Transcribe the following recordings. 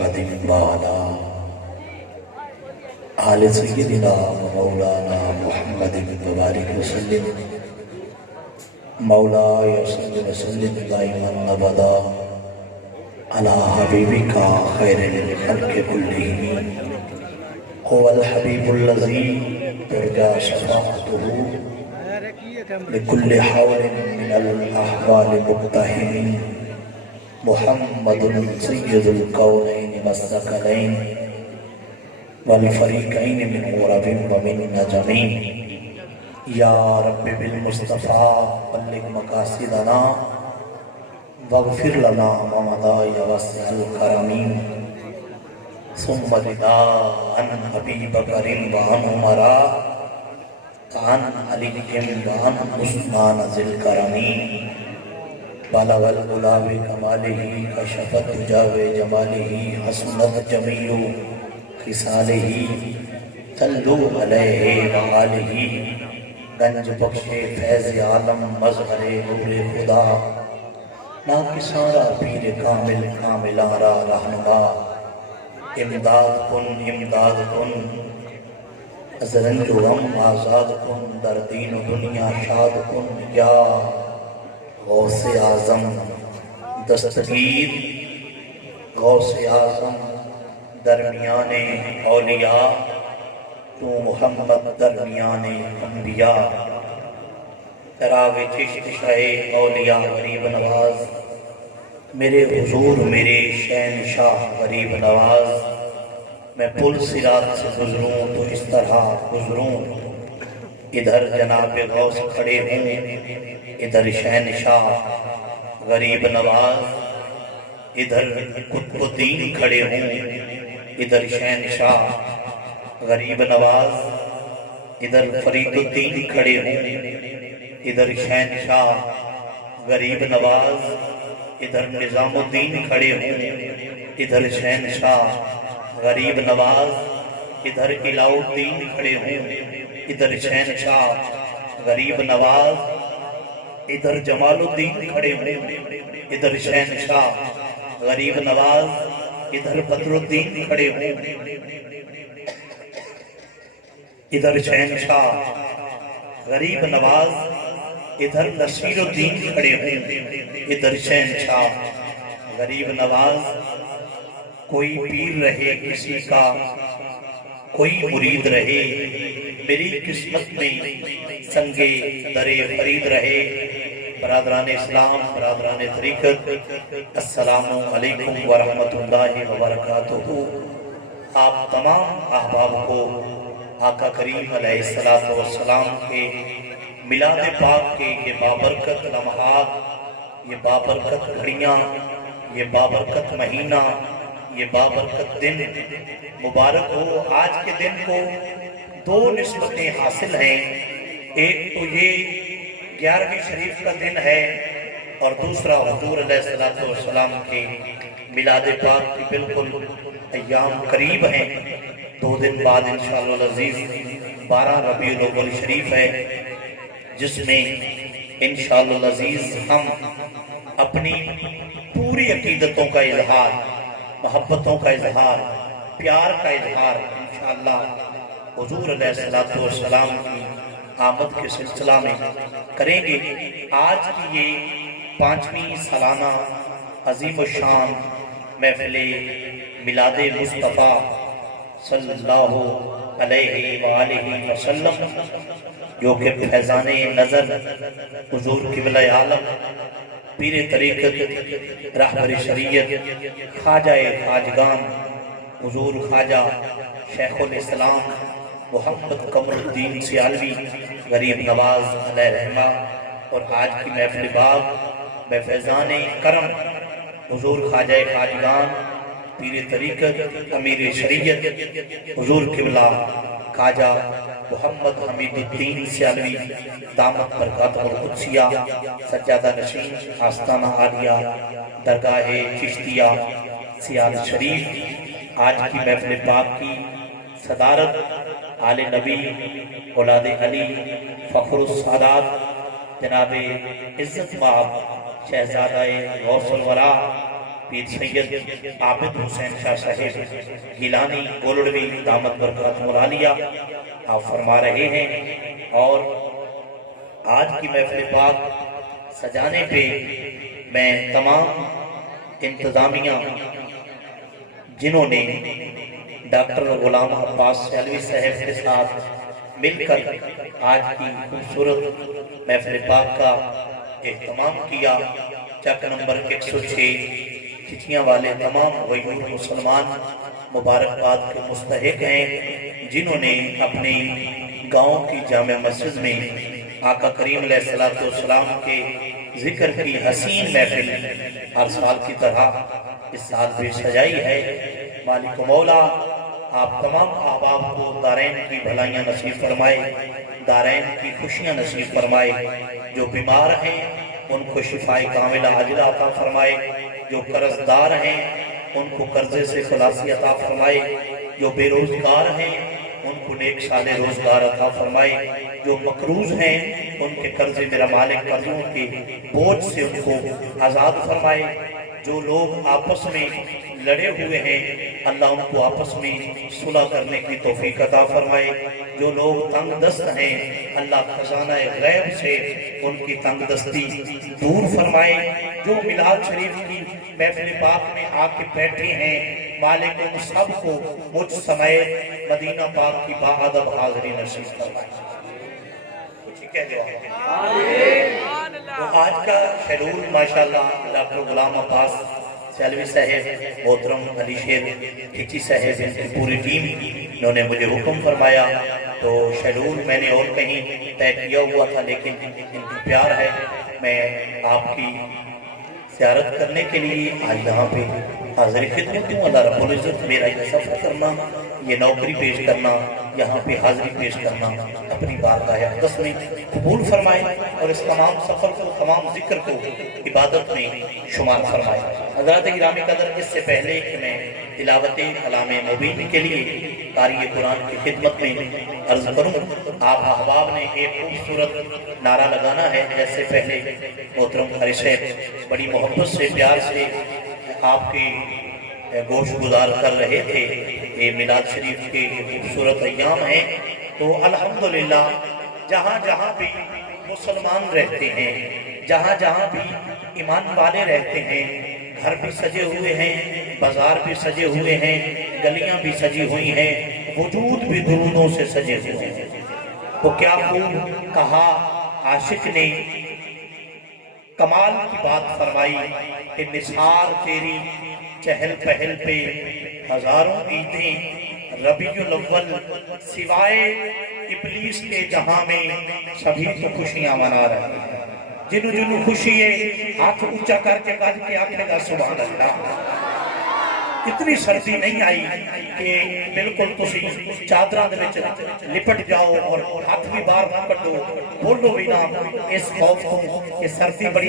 محمد وعلى آل سيدنا مولانا محمد وبارك وسلم مولاي صل وسلم دائما ابدا على حبيبك خير الخلق كلهم هو الحبيب الذي ترجى شفاعته لكل حول من الأحوال مقتحم محمد سيد الكونين والثقلين والفريقين من غرب ومن نجمين یا رب بالمصطفیٰ بلغ مقاصدنا واغفر لنا ما مضى يا واسع الكرم ثم رضا عن ابی بکر وعن عمر عن علی وعن عثمان ذی الکرم بلغ العلا بکمالہ کشفت الدجی بجمالہ حسنت جمیع خصالہ صلو علیہ وآلہ گنج بخشے فیض عالم مظہر نور خدا ناکسارا پیر کامل کاملارا رہنما امداد کن از رنج و غم آزاد کن در دین و دنیا شاد کن یا غوث اعظم دستگیر غوث اعظم درمیان اولیاء تو محمد درمیان انبیاء چراغ چشت شاہ اولیاء غریب نواز میرے حضور میرے شہنشاہ غریب نواز میں پل صراط سے گزروں تو اس طرح گزروں ادھر جناب غوث کھڑے ہوں ادھر شہنشاہ غریب نواز ادھر قطب الدین کھڑے ہوں ادھر شہنشاہ غریب نواز ادھر فرید الدین کھڑے ہوں ادھر شہنشاہ غریب نواز ادھر نظام الدین کھڑے ہوں ادھر شہنشاہ غریب نواز ادھر الہ الدین کھڑے ہوں ادھر شہنشاہ غریب نواز ادھر جمال الدین کھڑے ہوں ادھر شہنشاہ غریب نواز ادھر بدر الدین کھڑے ہوں ادھر شہنشاہ غریب نواز ادھر نصیر الدین کھڑے ہوں ادھر شہنشاہ غریب نواز کوئی پیر رہے کسی کا کوئی مرید رہے میری قسمت میں سنگے در فرید رہے برادران اسلام برادران طریقت السلام علیکم ورحمۃ اللہ وبرکاتہ آپ تمام احباب کو آقا کریم علیہ السلام کے میلاد پاک کے یہ بابرکت لمحات یہ بابرکت گھڑیاں یہ بابرکت مہینہ یہ بابرکت دن مبارک ہو آج کے دن کو دو نسبتیں حاصل ہیں ایک تو یہ 11ویں شریف کا دن ہے اور دوسرا حضور علیہ السلام کے میلاد پاک کی بالکل ایام قریب ہیں 2 دن بعد انشاءاللہ العزیز 12 ربیع الاول شریف ہے جس میں انشاءاللہ العزیز ہم اپنی پوری عقیدتوں کا اظہار محبتوں کا اظہار پیار کا اظہار انشاءاللہ حضور علیہ السلام کی آمد کے سلسلہ میں کریں گے آج کی یہ 5ویں سالانہ عظیم الشان محفل میلاد مصطفیٰ صلی اللہ علیہ وآلہ وسلم جو کہ فیضان نظر حضور قبلہ عالم پیر طریقت رہبر شریعت خواجہ خواجگان حضور خواجہ شیخ الاسلام محمد قمر الدین سیالوی غریب نواز علیہ رحمہ اور آج کی محفل باغ میں فیضان کرم حضور خواجہ خواجگان پیر طریقت امیر شریعت حضور قبلہ خواجہ محمد حمید الدین سیالوی دامت برکاتہ القدسیہ سجادہ نشین آستانہ عالیہ درگاہ چشتیہ سیال شریف آج کی محفل پاک کی صدارت آل نبی اولاد علی فخر السادات جناب عزت مآب شہزادہ غوث الورا پیر سید عابد حسین شاہ صاحب گیلانی گولڑوی دامت برکات عالیہ آپ فرما رہے ہیں۔ اور آج کی محفل پاک سجانے پہ میں تمام انتظامیہ جنہوں نے ڈاکٹر غلام عباس سیالوی صاحب کے ساتھ مل کر آج کی خوبصورت محفل پاک کا اہتمام کیا، چک نمبر 106 کھچیاں والے تمام غیور مسلمان مبارکباد کے مستحق ہیں، جنہوں نے اپنی گاؤں کی جامع مسجد میں آقا کریم علیہ السلام کے ذکر کی حسین محفل ہر سال کی طرح اس سال بھی سجائی ہے۔ مالک و مولا آپ تمام احباب کو دارین کی بھلائیاں نصیب فرمائے، دارین کی خوشیاں نصیب فرمائے، جو بیمار ہیں ان کو شفائے کاملہ عاجلہ عطا فرمائے، جو قرض دار ہیں ان کو قرضے سے خلاصی عطا فرمائے، جو بے روزگار ہیں ان کو نیک صالح روزگار عطا فرمائے، جو مقروض ہیں ان کے قرضے میرا مالک قرضوں کے بوجھ سے ان کو آزاد فرمائے، جو لوگ آپس میں لڑے ہوئے ہیں اللہ ان کو آپس میں صلح کرنے کی توفیق عطا فرمائے، جو لوگ تنگ دست ہیں اللہ خزانہ غیب سے ان کی تنگ دستی دور فرمائے، جو میلاد شریف کی محفل پاک میں آ کے بیٹھے ہیں مالک ان سب کو مجھ سمیت مدینہ پاک کی باادب حاضری نصیب فرمائے۔ تو آج کا شیڈول ماشاءاللہ ڈاکٹر غلام عباس سیالوی صاحب، محترم علی شیر کھچی صاحب، ان کی پوری ٹیم، انہوں نے مجھے حکم فرمایا، تو شیڈول میں نے اور کہیں طے کیا ہوا تھا لیکن ان کی پیار ہے میں آپ کی زیارت کرنے کے لیے آج یہاں پہ حاضر خدمت ہوں۔ اللہ رب العزت میرا یہ سفر کرنا، یہ نوکری پیش کرنا، یہاں پہ حاضری پیش کرنا اپنی بارگاہ اقدس میں قبول فرمائے اور اس تمام سفر کو، تمام ذکر کو عبادت میں شمار فرمائے۔ حضرات گرامی قدر، اس سے پہلے کہ میں تلاوت کلام مبین کے لیے قاری قرآن کی خدمت میں عرض کروں، آپ احباب نے ایک خوبصورت نعرہ لگانا ہے، جیسے پہلے محترم قاری صاحب بڑی محبت سے پیار سے آپ کی گوش گزار کر رہے تھے۔ یہ میلاد شریف کے خوبصورت ایام ہیں، تو الحمدللہ جہاں جہاں بھی مسلمان رہتے ہیں، جہاں جہاں بھی ایمان والے رہتے ہیں، گھر بھی سجے ہوئے ہیں، بازار بھی سجے ہوئے ہیں، گلیاں بھی سجی ہوئی ہیں، وجود بھی درودوں سے سجے ہوئے ہیں۔ تو کیا خوب کہا عاشق نے، کمال کی بات فرمائی کہ نثار تیری چہل پہل پہ ہزاروں عیدیں، ربیع الاول سوائے ابلیس کے جہاں میں سبھی تو خوشیاں منا رہے ہیں۔ جنو جنو خوشی ہے ہاتھ اونچا کر کے گج کے آنکھیں گا سبحان اللہ۔ اتنی سردی نہیں آئی کہ بالکل تسی چادراں دے وچ لپٹ جاؤ اور ہاتھ بھی باہر نہ کڈو، بولو بھی نہ اس خوف کو کہ سردی بڑی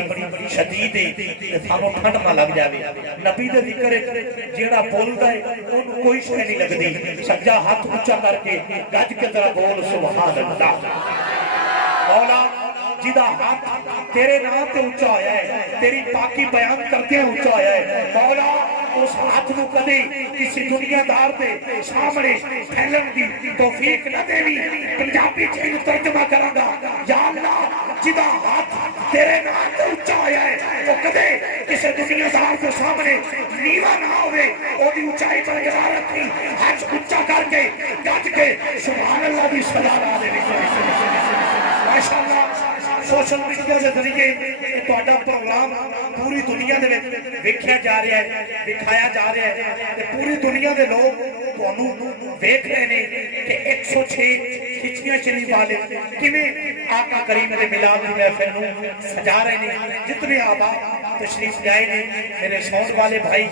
شدید ہے تے تھانوں ٹھنڈ نہ لگ جاوے۔ نبی دے ذکر جیڑا بولدا ہے اونوں کوئی شے نہیں لگدی، سجا ہاتھ اونچا کر کے گج کے ذرا بول سبحان اللہ۔ مولا جدا ہاتھ تیرے نام تے اونچا ہویا ہے، تیری پاکی بیان کرتے ہیں اونچا ہویا ہے، مولا اس ہاتھ نو کدے کسی دنیا دار دے سامنے پھیلن دی توفیق نہ دیوی۔ پنجابی چین ترجمہ کراں گا، یا اللہ جدا ہاتھ تیرے نام تے اونچا ہویا ہے وہ کدے کسی دنیا دار دے سامنے نیوا نہ ہوئے، او دی اونچائی برقرار رکھی، ہاتھ اونچا کر کے گج کے سبحان اللہ دی صدا لا دے۔ ماشاءاللہ سوشل میڈیا کے ذریعے تہاڈا پروگرام پوری دنیا دے ویکھیا جا رہا ہے، دکھایا جا رہا ہے تے پوری دنیا دے لوگ تانوں ویکھ رہے نے کہ 106 کھچیاں چلی والے کیویں آقا کریم دے میلاد دی محفل نوں سجا رہے نے۔ جتنے آباد تشریف لائے نے، میرے ساؤنڈ والے بھائی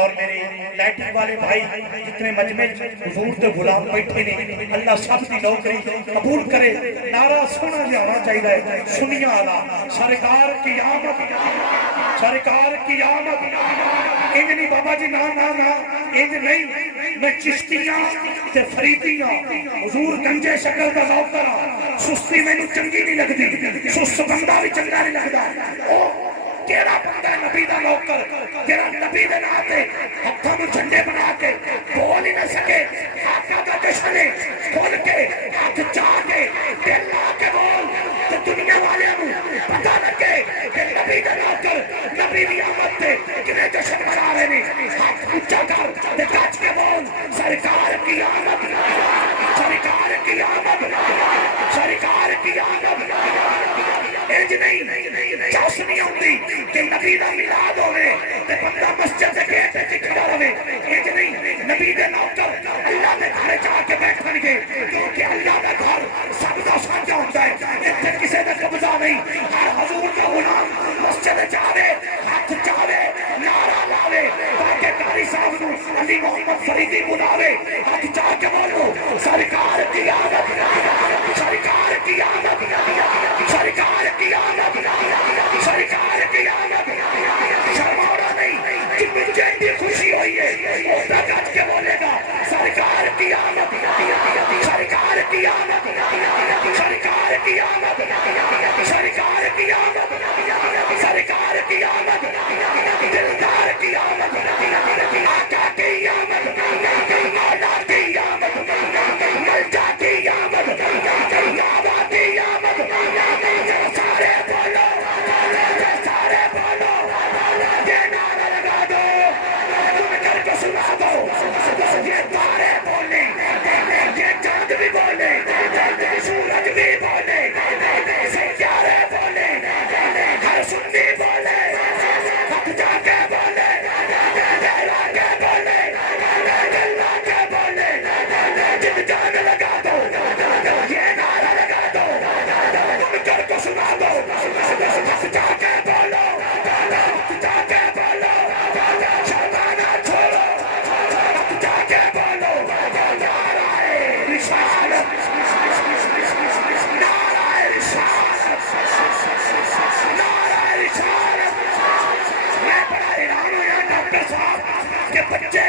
اور میرے لائٹنگ والے بھائی، جتنے مجمع حضور دے غلام بیٹھے نے، اللہ سب دی نوکری قبول کرے۔ نعرہ سونا جہا ہونا چاہیے ہے، سنیا آلہ سرکار کی آمد، سرکار کی آمد۔ انج نہیں بابا جی، نا نا نا، انج نہیں، میں چشتیاں تے فریدیاں حضور گنجے شکل کا نوکر، سستی میں نو چنگی نہیں لگدی، سست بندہ بھی چنگا نہیں لگدا۔ کیڑا بندہ ہے نبی دا نوکر جڑا نبی دے نام تے ہتھاں نوں جھنڈے بنا کے بول ہی نہ سکے آقا دا جشن ہے کھول کے ہاتھ چاہ کے دل لا کے بول تے دنیا والیاں نوں پتہ لگے کہ نبی دا نوکر نبی دی آمد تے کنے جشن منا رہے نے ہاتھ اونچا کر تے گج کے بول سرکار کی آمد سرکار کی آمد سرکار کی آمد انج نہیں چوس نہیں ہوندی کہ نبی دا میلاد ہوئے تے بندہ مسجد دے گیٹ تے کھڑا رہے انج نہیں نبی دے نوکر اللہ دے گھر جا کے بیٹھن گے کیونکہ اللہ دا گھر سب دا سانجا ہوندا ہے ایتھے کسے دا قبضہ نہیں ہر حضور دا غلام مسجد جاوے ہاتھ چاوے نعرہ لاوے تاکہ قاری صاحب نو علی محمد فریدی بلاوے ہاتھ چاہ کے بولو سرکار کی آمد سرکار کی آمد سرکار کی آمد سرکار کی آمد شرمانا نہیں جن میں تجھے اتنی خوشی ہوئی ہے اوٹا گج کے بولے گا سرکار کی آمد سرکار کی آمد سرکار کی آمد سرکار کی آمد سرکار کی آمد دلدار کی آمد آقا کی آمد مولا کی آمد ملجا کی آمد کعبہ کی آمد سارے بولو سارے بولو یہ نعرہ لگا دو تم کر کے سنا دو یہ تارے بولے یہ چاند بھی بولے سورج بھی بولے سیارے بولے ہر سنی بولے ہاتھ جا کے بولے لا کے بولے لا کے بولے جن جان لگا دو یہ نعرہ لگا دو تم کر کے سنا دو ہاتھ جا کے بولو ہاتھ جا کے بولو شرمانا چھوڑو ہاتھ جا کے بولو نعرہ رسالت نعرہ رسالت نعرہ رسالت میں بڑا حیران ہوں یہاں ڈاکٹر صاحب کہ بچے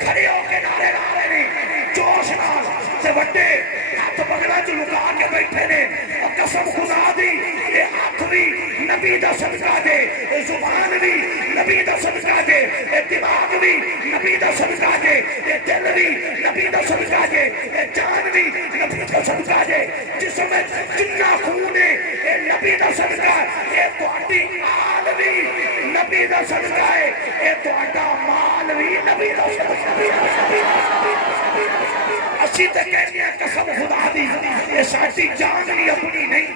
کھڑے ہو کے نعرے لا رہے ہیں جوش نال تے وڈے ہاتھ بغلاں چ لکا کے بیٹھے نے اور قسم خدا دی یہ ہاتھ بھی نبی دا صدقہ دے یہ زبان بھی نبی دا صدقہ دے یہ دماغ بھی نبی دا صدقہ دے یہ دل بھی نبی دا صدقہ دے یہ جان بھی نبی دا صدقہ دے جسم میں جنہ خون ہے یہ نبی دا صدقہ یہ تہاڈی آل بھی نبی دا صدقہ ہے یہ تہاڈا مال بھی نبی دا صدقہ ہے اسی تے کہنے ہیں قسم خدا دی یہ ساڈی جان بھی اپنی نہیں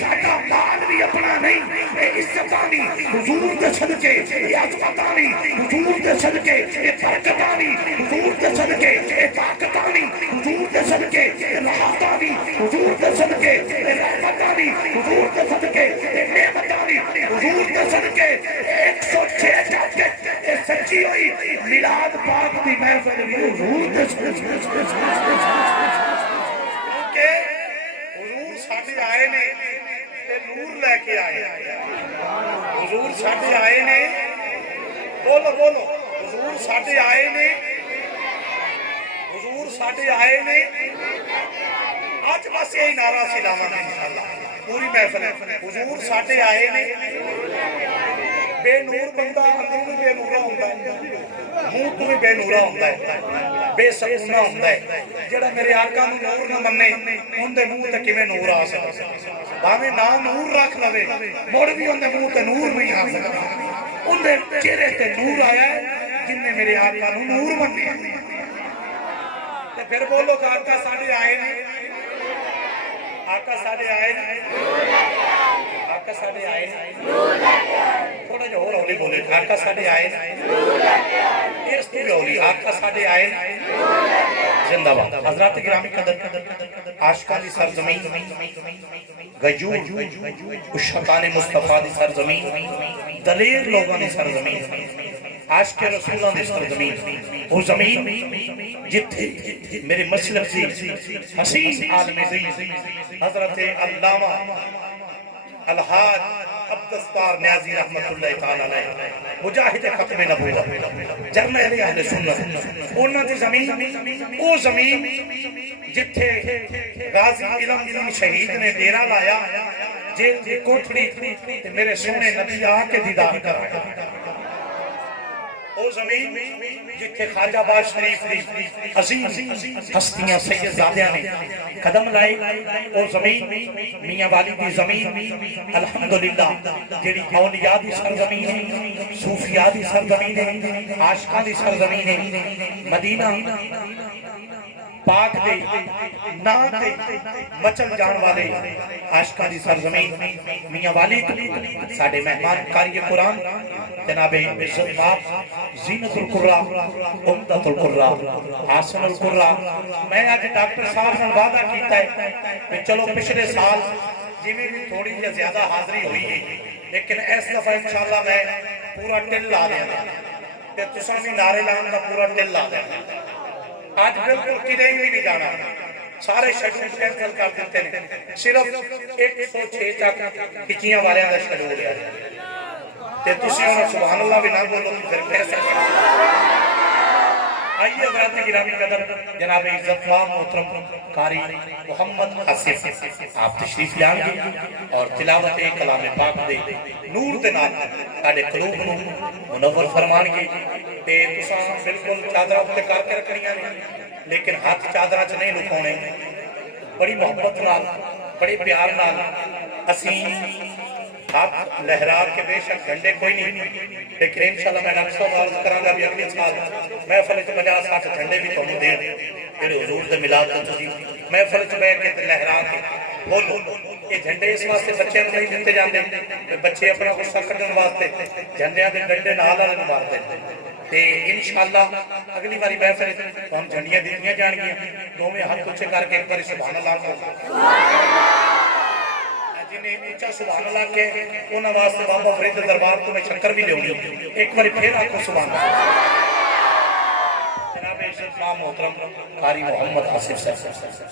ساڈا مال بھی اپنا نہیں یہ عزتاں بھی حضور دے صدقے یہ عظمتاں بھی حضور دے صدقے یہ برکتاں بھی حضور دے صدقے یہ طاقتاں بھی حضور دے صدقے یہ راحتاں بھی حضور دے صدقے یہ رحمتاں بھی حضور دے صدقے یہ نعمتاں بھی حضور دے صدقے 106 جاکٹ یہ سچی ہوئی میلاد پاک دی محفل بھی حضور دے صدقے حضور ساڈے آئے نے تے نور لے کے آئے حضور ساڈے آئے نے بولو بولو حضور ساڈے آئے نے حضور ساڈے آئے نے آج بس یہی نعرہ سی لاواں گے انشاءاللہ پوری محفل حضور ساڈے آئے نے بے نور بندہ اندروں بے نورا ہوندا ہے منہ تو بھی بے نورا ہوندا ہے بے سکونہ ہوندا ہے جڑا میرے آقا نو نور نہ مننے اون دے منہ تے کیویں نور آ سکدا بھاویں نہ نور رکھ لوے مڑ بھی اون دے منہ تے نور نہیں آ سکدا اون دے چہرے تے نور آیا ہے جن نے میرے آقا نو نور مننے تے پھر بولو کہ آقا ساڈے آئے نے آقا ساڈے آئے نے آقا ساڈے آئے نے تھوڑا جہا اور ہولی بولے آقا ساڈے آئے نے اس تو بھی ہولی آقا ساڈے آئے نے زندہ باد حضرات گرامی قدر عاشقان دی سرزمین غیور عشاقان مصطفیٰ دی سرزمین دلیر لوگوں دی سرزمین عاشق رسولوں دی سرزمین وہ زمین جتھے میرے مسلک دی حسین عالم دین حضرت علامہ الحاج عبدالستار نیازی رحمت اللہ تعالیٰ علیہ مجاہد ختم نبوت جرنیل اہل سنت انہاں دی زمین او زمین جتھے غازی علم دین شہید نے ڈیرا لایا جیل دی کوٹھڑی تے میرے سونے نبی آ کے دیدار کرایا او زمین جتھے خواجہ باز شریف دی عظیم ہستیاں سیدزادیاں نے قدم لائے او زمین میاں والی دی زمین الحمدللہ جیڑی اولیاء دی سرزمین ہے صوفیاء دی سرزمین ہے عاشقاں دی سرزمین ہے مدینہ پاک دے نا دے مچل جان والے عاشقاں دی سرزمین میاں والی ساڈے مہمان قاری قرآن جناب عزت باپ زینت القرہ عمدت القرہ حسن القرہ میں آج ڈاکٹر صاحب نے وعدہ کیتا ہے کہ چلو پچھلے سال جنہیں بھی تھوڑی یا زیادہ حاضری ہوئی ہے لیکن اس دفعہ انشاءاللہ میں پورا ٹل لا دیا کہ تساں بھی نعرے لان کا پورا ٹل لا دیا آج بالکل کدھر بھی نہیں جانا سارے شیڈول کینسل کر دیتے ہیں صرف 106 تک ٹکیاں والے کا شیڈول ہے تے تسی انہاں سبحان اللہ بھی نہ بولو تو پھر کیسے آئیے حضرات گرامی قدر جناب عزت مآب محترم قاری محمد آصف آپ تشریف لے آئیں اور تلاوت کلام پاک دے نور دے نال ساڈے قلوب نو منور فرمان گے تے تساں بالکل چادراں تے کر کے رکھنیاں نے لیکن ہاتھ چادراں چ نہیں لکاونے بڑی محبت نال بڑے پیار نال اسی ہاتھ لہرا کے بے شک جھنڈے کوئی نہیں لیکن انشاءاللہ میں نقصہ معروض کروں گا بھی اگلی سال محفل چ 50-60 جھنڈے بھی تمہیں دے جڑے حضور دے میلاد تے تسی محفل چ بیٹھ کے لہرا کے بولو یہ جھنڈے اس واسطے بچے نہیں دیتے جاندے بچے اپنا غصہ کڈن واسطے جھنڈیاں دے ڈنڈے نال والے نوں مار دے تے انشاءاللہ اگلی باری محفل ہم جھنڈیاں دتیاں جان گیاں دوویں ہاتھ اونچے کر کے ایک بار سبحان اللہ کہو جنہیں اونچا سبحان اللہ کے انہاں واسطے بابا فرید دربار تو میں چکر بھی لے ایک بار پھر آکھو سبحان اللہ جناب عزت مآب محترم قاری محمد آصف صاحب